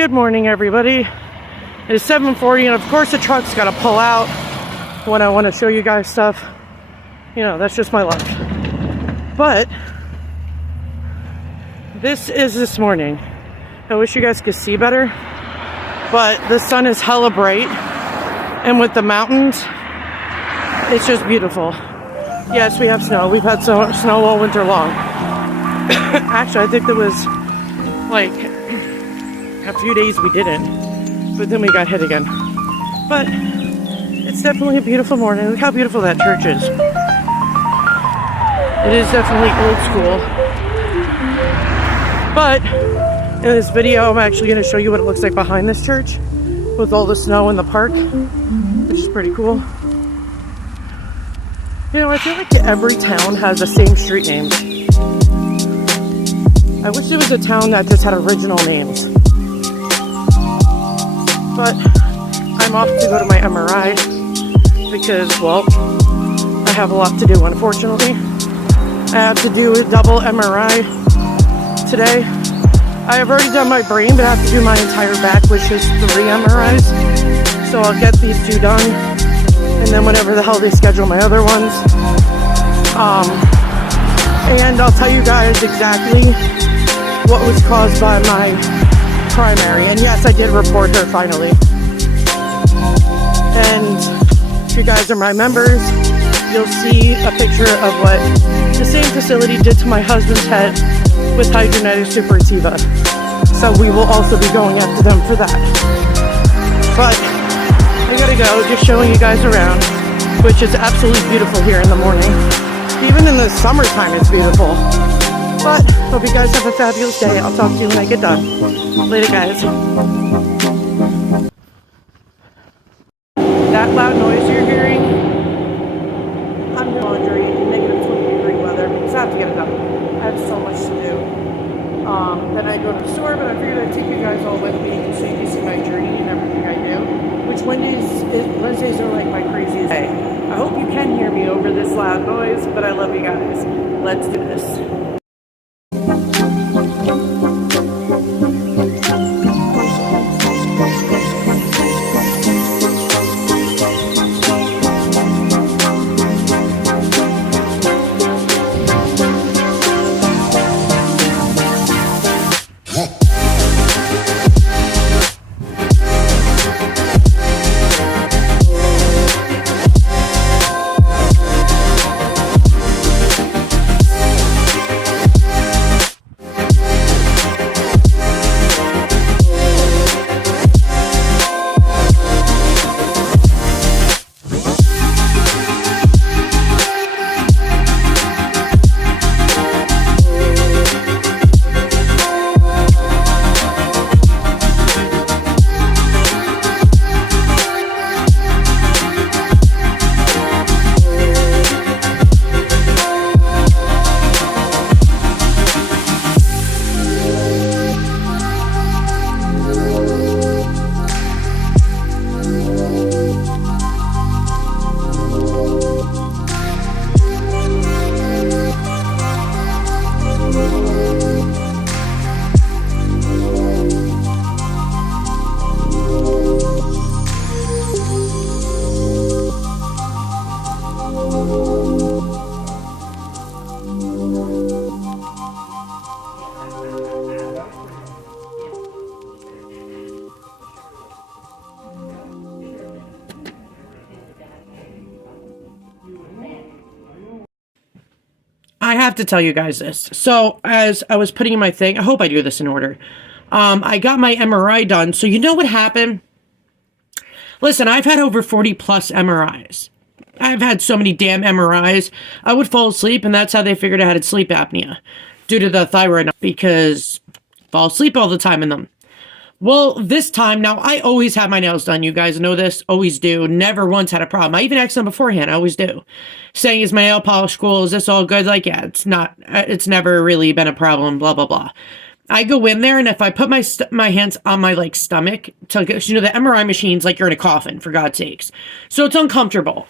Good morning, everybody. It's 7:40, and of course the truck's got to pull out when I want to show you guys stuff. You know, that's just my life. But this morning. I wish you guys could see better, but the sun is hella bright, and with the mountains, it's just beautiful. Yes, we have snow. We've had so snow all winter long. Actually, I think there was like a few days we didn't, but then we got hit again. But it's definitely a beautiful morning. Look how beautiful that church is. It is definitely old school. But in this video, I'm actually going to show you what it looks like behind this church with all the snow in the park, which is pretty cool. You know, I feel like every town has the same street names. I wish there was a town that just had original names. But I'm off to go to my MRI because, well, I have a lot to do, unfortunately. I have to do a double MRI today. I have already done my brain, but I have to do my entire back, which is 3 MRIs. So I'll get these 2 done, and then whatever the hell they schedule my other ones. And I'll tell you guys exactly what was caused by my primary. And yes, I did report her finally. And if you guys are my members, you'll see a picture of what the same facility did to my husband's head with hydrogenatic superativa. So we will also be going after them for that. But I gotta go, just showing you guys around, which is absolutely beautiful here in the morning. Even in the summertime, it's beautiful. But hope you guys have a fabulous day. I'll talk to you when I get done. Later, guys. That loud noise you're hearing, I'm doing laundry in negative 20-degree weather because I have to get it done. I have so much to do. Then I go to the store, but I figured I'd take you guys all with me so you can see my journey and everything I do. Which Wednesdays are like my craziest day. I hope you can hear me over this loud noise, but I love you guys. Let's do this. I have to tell you guys this. So as I was putting in my thing, I hope I do this in order. I got my MRI done. So you know what happened? Listen, I've had over 40 plus MRIs. I've had so many damn MRIs. I would fall asleep, and that's how they figured I had sleep apnea due to the thyroid, because I fall asleep all the time in them. Well, this time, now I always have my nails done. You guys know this, always do. Never once had a problem. I even asked them beforehand, I always do. Saying, is my nail polish cool? Is this all good? Like, yeah, it's not, it's never really been a problem, blah, blah, blah. I go in there, and if I put my hands on my, like, stomach, to, you know, the MRI machine's like you're in a coffin, for God's sakes. So it's uncomfortable.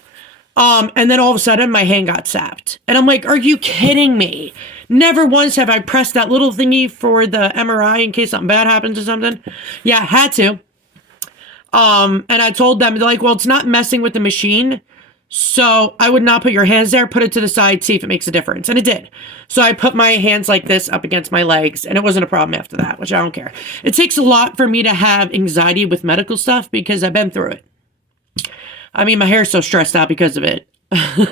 And then all of a sudden my hand got sapped. And I'm like, are you kidding me? Never once have I pressed that little thingy for the MRI in case something bad happens or something. Yeah, had to. And I told them, they're like, well, it's not messing with the machine. So I would not put your hands there, put it to the side, see if it makes a difference. And it did. So I put my hands like this up against my legs, and it wasn't a problem after that, which I don't care. It takes a lot for me to have anxiety with medical stuff because I've been through it. I mean, my hair's so stressed out because of it.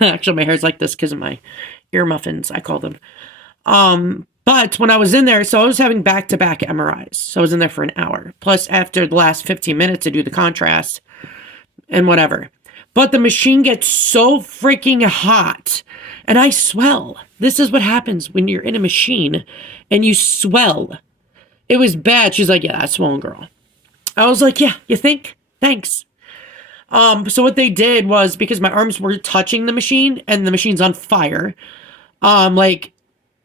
Actually, my hair's like this because of my ear muffins, I call them. But when I was in there, so I was having back-to-back MRIs. So I was in there for an hour. Plus, after the last 15 minutes to do the contrast and whatever. But the machine gets so freaking hot and I swell. This is what happens when you're in a machine and you swell. It was bad. She's like, yeah, that's swollen, girl. I was like, yeah, you think? Thanks. So what they did was, because my arms were touching the machine and the machine's on fire, like,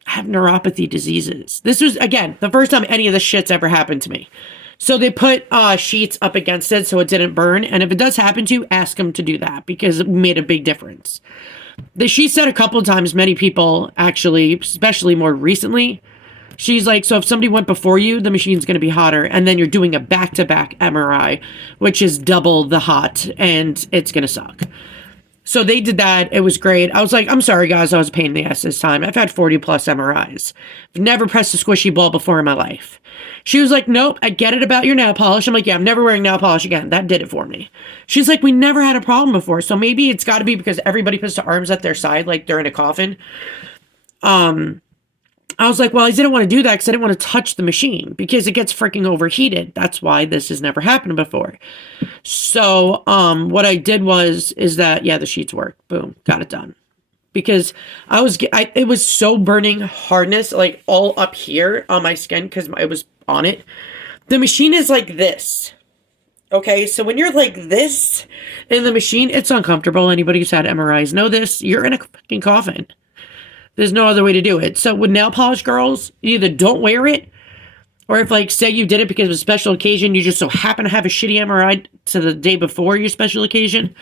I have neuropathy diseases. This was, again, the first time any of this shit's ever happened to me. So they put sheets up against it so it didn't burn. And if it does happen to you, ask them to do that because it made a big difference. She said a couple of times, many people actually, especially more recently, she's like, so if somebody went before you, the machine's going to be hotter. And then you're doing a back-to-back MRI, which is double the hot, and it's going to suck. So they did that. It was great. I was like, I'm sorry, guys. I was a pain in the ass this time. I've had 40 plus MRIs. I've never pressed a squishy ball before in my life. She was like, nope, I get it about your nail polish. I'm like, yeah, I'm never wearing nail polish again. That did it for me. She's like, we never had a problem before. So maybe it's got to be because everybody puts their arms at their side like they're in a coffin. I was like, well, I didn't want to do that because I didn't want to touch the machine because it gets freaking overheated. That's why this has never happened before. So what I did is that, yeah, the sheets worked. Boom, got it done. Because it was so burning hardness, like all up here on my skin because it was on it. The machine is like this. Okay, so when you're like this in the machine, it's uncomfortable. Anybody who's had MRIs know this. You're in a fucking coffin. There's no other way to do it. So with nail polish, girls, you either don't wear it, or if, like, say you did it because of a special occasion, you just so happen to have a shitty MRI to the day before your special occasion,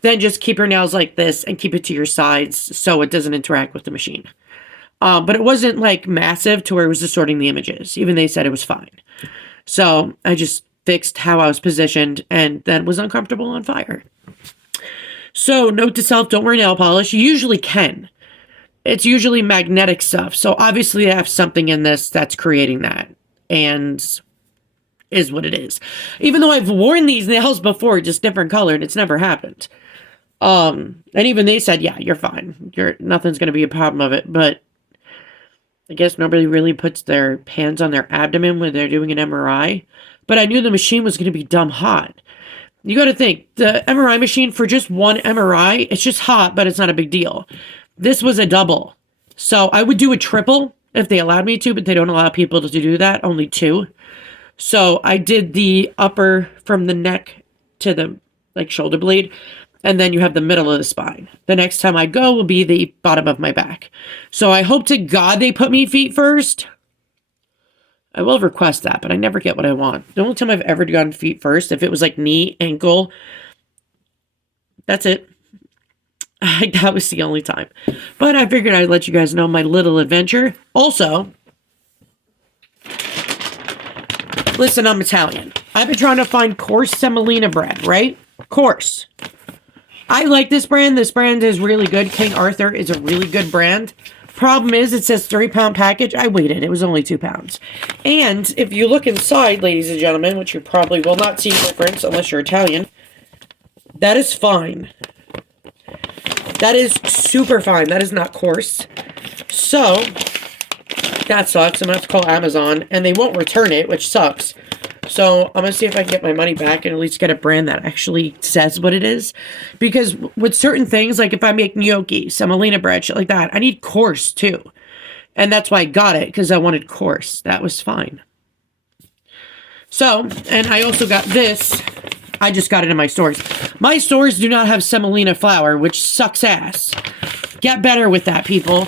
then just keep your nails like this and keep it to your sides so it doesn't interact with the machine. But it wasn't, like, massive to where it was distorting the images. Even they said it was fine. So I just fixed how I was positioned and then was uncomfortable on fire. So note to self, don't wear nail polish. You usually can. It's usually magnetic stuff. So obviously they have something in this that's creating that. And is what it is. Even though I've worn these nails before, just different color, and it's never happened. And even they said, yeah, you're fine. Nothing's going to be a problem of it. But I guess nobody really puts their hands on their abdomen when they're doing an MRI. But I knew the machine was going to be dumb hot. You got to think, the MRI machine, for just one MRI, it's just hot, but it's not a big deal. This was a double. So I would do a triple if they allowed me to, but they don't allow people to do that, only 2. So I did the upper from the neck to the shoulder blade, and then you have the middle of the spine. The next time I go will be the bottom of my back. So I hope to God they put me feet first. I will request that, but I never get what I want. The only time I've ever gotten feet first, if it was like knee, ankle, that's it. That was the only time. But I figured I'd let you guys know my little adventure. Also, listen, I'm Italian. I've been trying to find coarse semolina bread, right? Coarse. I like this brand. This brand is really good. King Arthur is a really good brand. Problem is, it says 3-pound package. I waited. It was only 2 pounds. And if you look inside, ladies and gentlemen, which you probably will not see difference unless you're Italian, that is fine. That is super fine. That is not coarse. So, that sucks. I'm going to have to call Amazon, and they won't return it, which sucks. So, I'm going to see if I can get my money back and at least get a brand that actually says what it is. Because with certain things, like if I make gnocchi, semolina bread, shit like that, I need coarse too. And that's why I got it, because I wanted coarse. That was fine. So, and I also got this. I just got it in my stores. My stores do not have semolina flour, which sucks ass. Get better with that, people.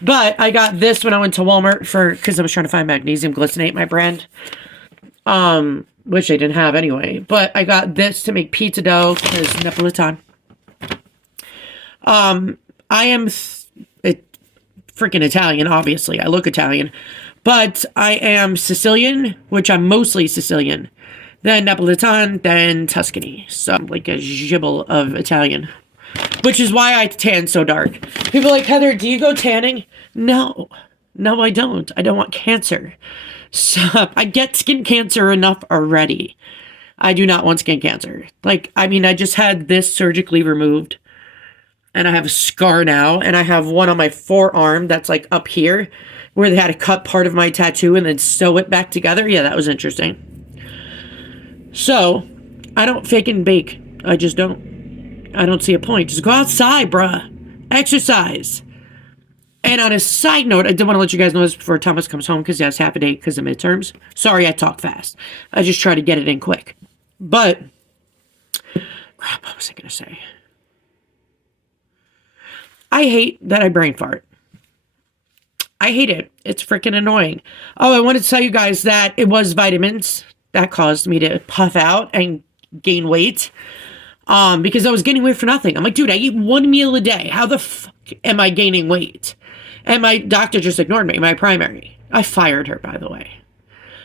But I got this when I went to Walmart because I was trying to find magnesium glycinate, my brand. Which I didn't have anyway. But I got this to make pizza dough because Napolitan. I am freaking Italian, obviously. I look Italian. But I am Sicilian, which I'm mostly Sicilian. Then Napolitan, then Tuscany. So I'm like a gibble of Italian. Which is why I tan so dark. People are like, Heather, do you go tanning? No. No, I don't. I don't want cancer. So I get skin cancer enough already. I do not want skin cancer. Like, I mean, I just had this surgically removed. And I have a scar now. And I have one on my forearm that's like up here. Where they had to cut part of my tattoo and then sew it back together. Yeah, that was interesting. So, I don't fake and bake. I just don't. I don't see a point. Just go outside, bruh. Exercise. And on a side note, I did want to let you guys know this before Thomas comes home because he has half a day because of midterms. Sorry I talk fast. I just try to get it in quick. But, crap, what was I going to say? I hate that I brain fart. I hate it. It's freaking annoying. Oh, I wanted to tell you guys that it was vitamins that caused me to puff out and gain weight. Because I was gaining weight for nothing. I'm like, dude, I eat one meal a day. How the fuck am I gaining weight? And my doctor just ignored me, my primary. I fired her, by the way.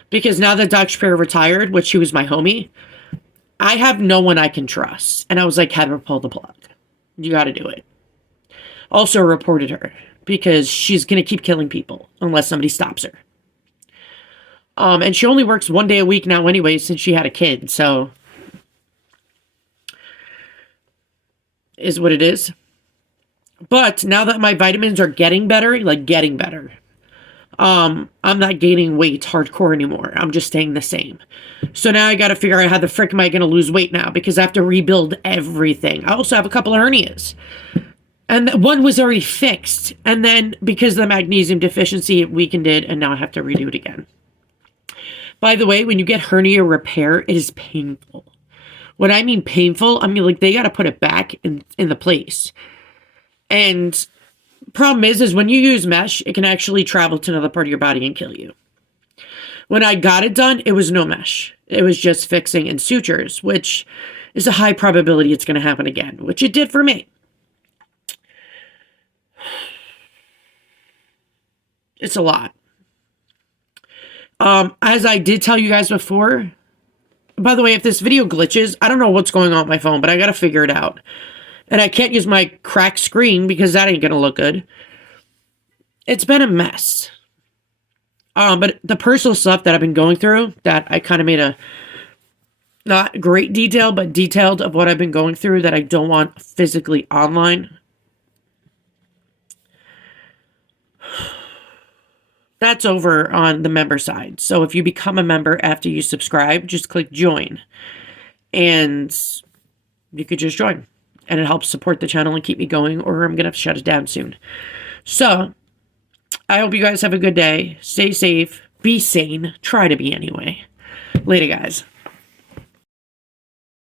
Because now that Dr. Shapiro retired, which she was my homie, I have no one I can trust. And I was like, Heather, pull the plug. You got to do it. Also reported her. Because she's going to keep killing people unless somebody stops her. And she only works 1 day a week now anyway since she had a kid. So, is what it is. But now that my vitamins are getting better, like getting better, I'm not gaining weight hardcore anymore. I'm just staying the same. So now I got to figure out how the frick am I going to lose weight now because I have to rebuild everything. I also have a couple of hernias. And one was already fixed. And then because of the magnesium deficiency, it weakened it. And now I have to redo it again. By the way, when you get hernia repair, it is painful. When I mean painful, I mean like they got to put it back in the place. And problem is when you use mesh, it can actually travel to another part of your body and kill you. When I got it done, it was no mesh. It was just fixing and sutures, which is a high probability it's going to happen again, which it did for me. It's a lot. As I did tell you guys before, by the way, if this video glitches, I don't know what's going on with my phone, but I got to figure it out. And I can't use my cracked screen because that ain't going to look good. It's been a mess. But the personal stuff that I've been going through, that I kind of made a, not great detail, but detailed of what I've been going through that I don't want physically online. That's over on the member side. So if you become a member after you subscribe, just click join. And you could just join. And it helps support the channel and keep me going, or I'm going to have to shut it down soon. So, I hope you guys have a good day. Stay safe. Be sane. Try to be anyway. Later, guys.